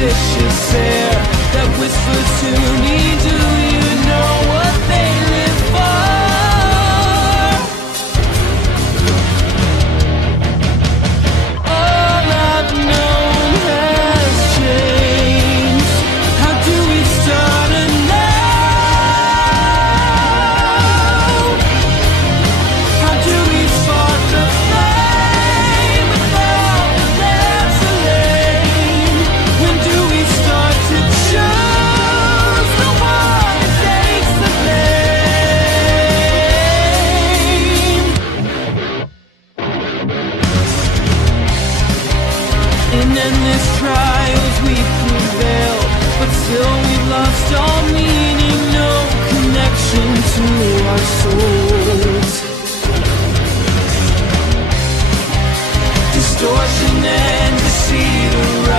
vicious air that whispers to me, do you know what they live for? All I've known has changed. How do we start anew? How do we spark the flame without the gasoline? When do we start to choose the one that takes the blame? In endless trials we prevail, but still we've lost all meaning, no connection to our souls. Distortion and deceit